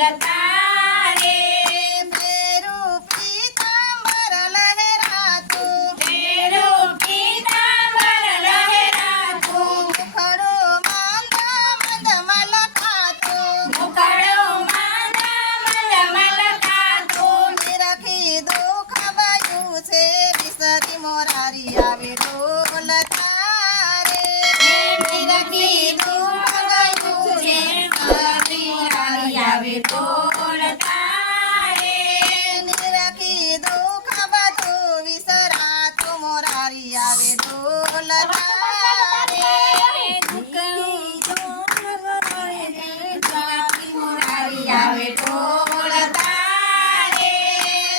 ઢોલતા રે મેરું પીતાંબર લહેરાતું મેરું પીતાંબર લહેરાતું મુખડો માંદા મંદ મલકાતું મુખડો માંદા મંદ મલકાતું નિરખી દુઃખ ભયું છે વિસરી મોરારી આવે ઢોલતા રે નિરખી દુઃખ ગયું છે વિસરી મોરારી આવે ઢોલતા રે નિરખી દુઃખ બધું વિસરાતું મોરારી આવે ઢોલતા રે આવે ઢોલતા રે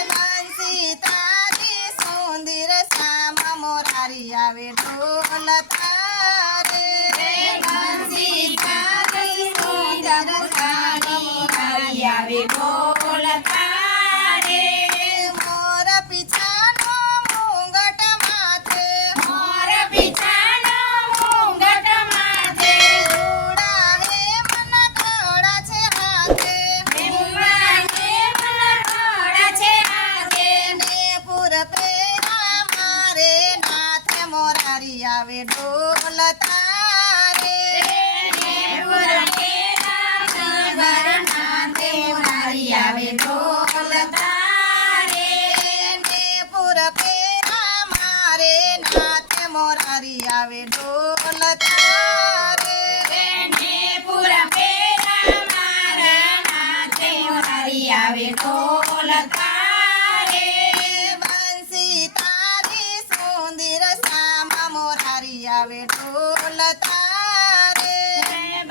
બંસી તારી સુંદર શ્યામ મોરારી આવે ઢોલતા રે બંસી તારી સુંદર સાડી આવે ઢોલતા રે મોર પીછાનો મુંગટ માથે મોર પીછાનો મુંગટ માથે ઉડા હે મન ઘોડા છે હાથે હિમવાને મન ઘોડા છે હાથે ને પુર પેરા મારે નાથે મોરારી આવે ઢોલતા રે આવે ઢોલતા રે ને પુર પેરા મારે નાથે મોરારી આવે ઢોલતા રે પૂરા પેરા મારા નાથે મોરારી આવે ઢોલતા રે બંસી તારી સુંદર શ્યામ મોરારી આવે ઢોલતા રે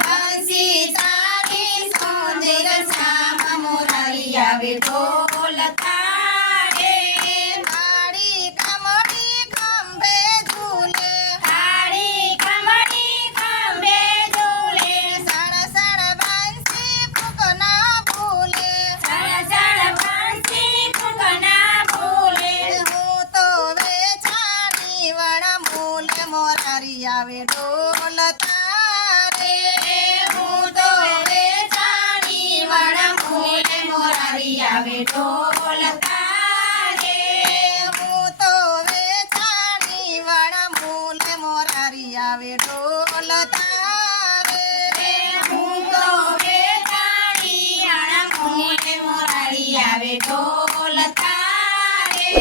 બંસી તારી સુંદર શ્યામ મોરારી આવે ઢોલતા રે મારી કમળી ખંભે ઝૂલે કાળી કમળી ખંભે ઝૂલે સણ સણ બંસી ફૂક ના ભૂલે સળસળ બંસી ફૂંક ના ભૂલે હું તો વેચાણી વણ મૂલે મોરારી આવે ઢોલતા રે હું તો વેચાણી વણ મૂલે મોરારી આવે ઢોલતા રે હું તો વેચાણી વણ મૂલે મોરારી આવે ઢોલતા રે હું તો વેચાણી વણ મૂલે મોરારી આવે ઢોલતા રે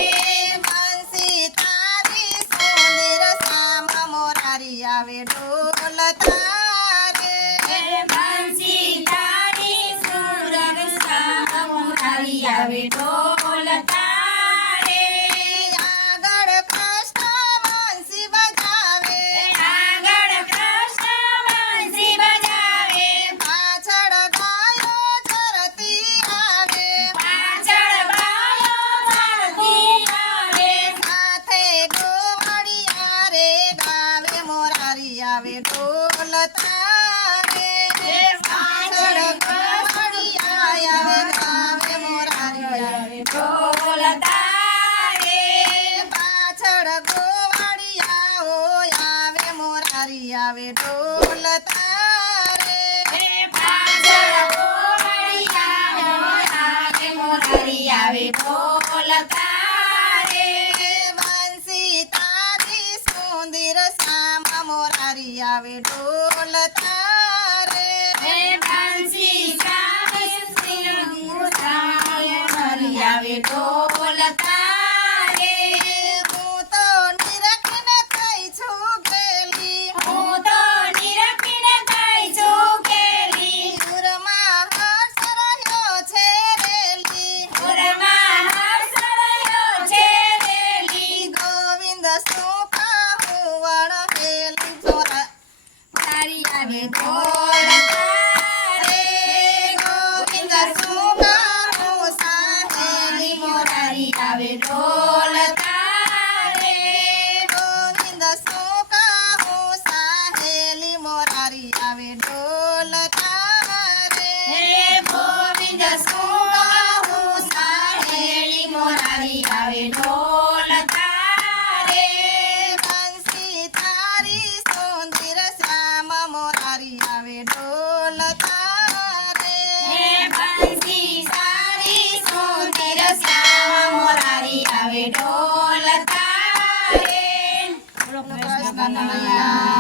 બંસી તારી સુંદર શ્યામ મોરારી આવે ઢોલતા રે બંસી તારી સુંદર શ્યામ મોરારી આવે ઢોલતા રે આગળ કૃષ્ણ બંસી બજાવે આગળ કૃષ્ણ બંસી બજાવે પાછળ ગાયો ચરતી આવે પાછળ ગાયો ચાલતી આવે સાથે ગોવાળિયા રે ગાવે મોરારી આવે ઢોલતા રે પાછળ ગોવાળિયા આવે ગાવે મોરારી આવે ઢોલતા રે પાછળ ગોવાળિયા આવે મોરારી આવે ઢોલતા રે પાછળ ગોવાળિયા આવે મોરારી આવે ઢોલતા રે બંસી તારી સુંદર શ્યામ મોરારી આવે ઢોલતા રે બંસી તારી સુંદર મોરારી આવે ઢોલતા રે હું તો નિરખીને થઈ છું ગેલી હું તો નિરખીને થઈ છું કેલી સુરમાં હર્ષ રહ્યો છે રેલી પુરમાં હર્ષ રહ્યો છે રેલી ગોવિંદ શું કહું વણહેલી ચોરા તારી આવે ઢોલતા રે ગોવિંદ શું કહું સાહેલી મોરારી આવે ઢોલતા રે ગોવિંદ શું કહું સાહેલી મોરારી આવે ઢોલતા રે ગોવિંદ શું કહું સાહેલી મોરારી આવે ઢોલતા રે બંસી તારી સુંદર શ્યામ મોરારી આવે ઢોલતા રે બંસી ઢોલ તારે કૃષ્ણ કનૈયા